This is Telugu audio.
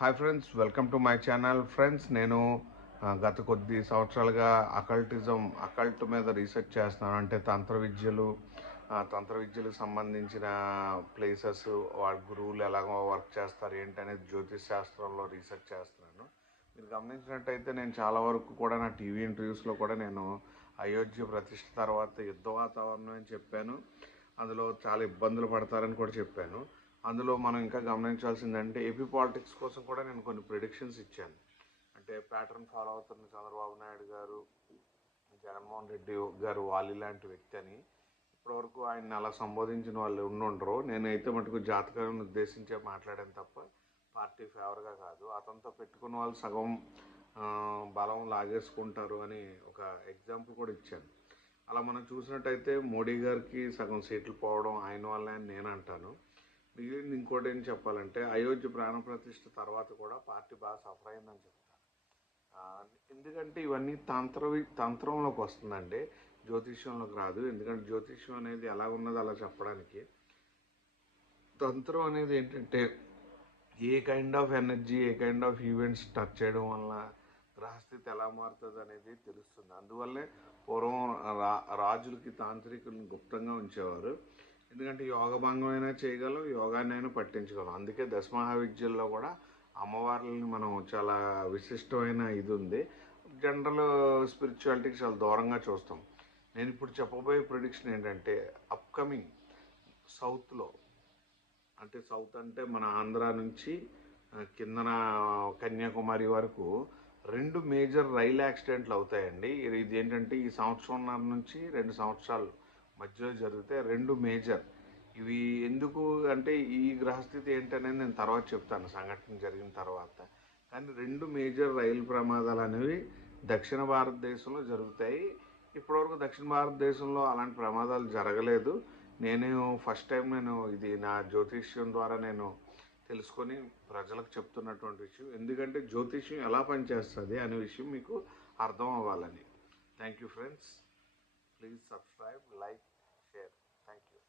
Hi friends, welcome to my channel. Friends, నేను గత కొద్ది సంవత్సరాలుగా అకల్ట్ మీద రీసెర్చ్ చేస్తున్నాను. అంటే తంత్ర విద్యలకు సంబంధించిన ప్లేసెస్, వాళ్ళ గురువులు ఎలాగో వర్క్ చేస్తారు ఏంటి అనేది జ్యోతిష్ శాస్త్రంలో రీసెర్చ్ చేస్తున్నాను. మీరు గమనించినట్టయితే నేను చాలా వరకు కూడా నా టీవీ ఇంటర్వ్యూస్లో కూడా నేను అయోధ్య ప్రతిష్ఠ తర్వాత యుద్ధ వాతావరణం అని చెప్పాను. అందులో చాలా ఇబ్బందులు పడతారని కూడా చెప్పాను. అందులో మనం ఇంకా గమనించాల్సిందంటే ఏపీ పాలిటిక్స్ కోసం కూడా నేను కొన్ని ప్రిడిక్షన్స్ ఇచ్చాను. అంటే ప్యాటర్న్ ఫాలో అవుతున్న చంద్రబాబు నాయుడు గారు, జగన్మోహన్ రెడ్డి గారు వాలి లాంటి వ్యక్తి అని ఇప్పటివరకు ఆయన్ని అలా సంబోధించిన వాళ్ళు ఉండుండరు. నేనైతే మటుకు జాతకాలను ఉద్దేశించే మాట్లాడాను తప్ప పార్టీ ఫేవర్గా కాదు. అతనితో పెట్టుకున్న వాళ్ళు సగం బలం లాగేసుకుంటారు అని ఒక ఎగ్జాంపుల్ కూడా ఇచ్చాను. అలా మనం చూసినట్టయితే మోడీ గారికి సగం సీట్లు పోవడం ఆయన వల్లే అని నేను అంటాను. మిగిలింది ఇంకోటి ఏం చెప్పాలంటే అయోధ్య ప్రాణప్రతిష్ఠ తర్వాత కూడా పార్టీ బాగా సఫర్ అయిందని చెప్తాను. ఎందుకంటే ఇవన్నీ తంత్రంలోకి వస్తుందండి, జ్యోతిష్యంలోకి రాదు. ఎందుకంటే జ్యోతిష్యం అనేది ఎలా ఉన్నదో అలా చెప్పడానికి. తంత్రం అనేది ఏంటంటే ఏ కైండ్ ఆఫ్ ఎనర్జీ, ఏ కైండ్ ఆఫ్ ఈవెంట్స్ టచ్ చేయడం వల్ల గ్రహస్థితి ఎలా మారుతుంది అనేది తెలుస్తుంది. అందువల్లే పూర్వం రాజులకి తాంత్రికులను గుప్తంగా ఉంచేవారు. ఎందుకంటే యోగభంగమైనా చేయగలం, యోగాన్నైనా పట్టించగలం. అందుకే దశమహావిద్యల్లో కూడా అమ్మవార్లని మనం చాలా విశిష్టమైన ఇది ఉంది. జనరల్ స్పిరిచువాలిటీకి చాలా దూరంగా చూస్తాం. నేను ఇప్పుడు చెప్పబోయే ప్రిడిక్షన్ ఏంటంటే అప్కమింగ్ సౌత్లో, అంటే సౌత్ అంటే మన ఆంధ్ర నుంచి కిందన కన్యాకుమారి వరకు 2 మేజర్ రైలు యాక్సిడెంట్లు అవుతాయండి. ఇది ఏంటంటే ఈ సంవత్సరంన్నర నుంచి 2 సంవత్సరాలు మధ్యలో జరిగితే 2 మేజర్. ఇవి ఎందుకు అంటే ఈ గ్రహస్థితి ఏంటనేది నేను తర్వాత చెప్తాను సంఘటన జరిగిన తర్వాత. కానీ 2 మేజర్ రైలు ప్రమాదాలు అనేవి దక్షిణ భారతదేశంలో జరుగుతాయి. ఇప్పటివరకు దక్షిణ భారతదేశంలో అలాంటి ప్రమాదాలు జరగలేదు. ఫస్ట్ టైం నేను ఇది నా జ్యోతిష్యం ద్వారా నేను తెలుసుకొని ప్రజలకు చెప్తున్నటువంటి విషయం. ఎందుకంటే జ్యోతిష్యం ఎలా పనిచేస్తుంది అనే విషయం మీకు అర్థం అవ్వాలని. Thank you friends. Please subscribe, like, share. Thank you.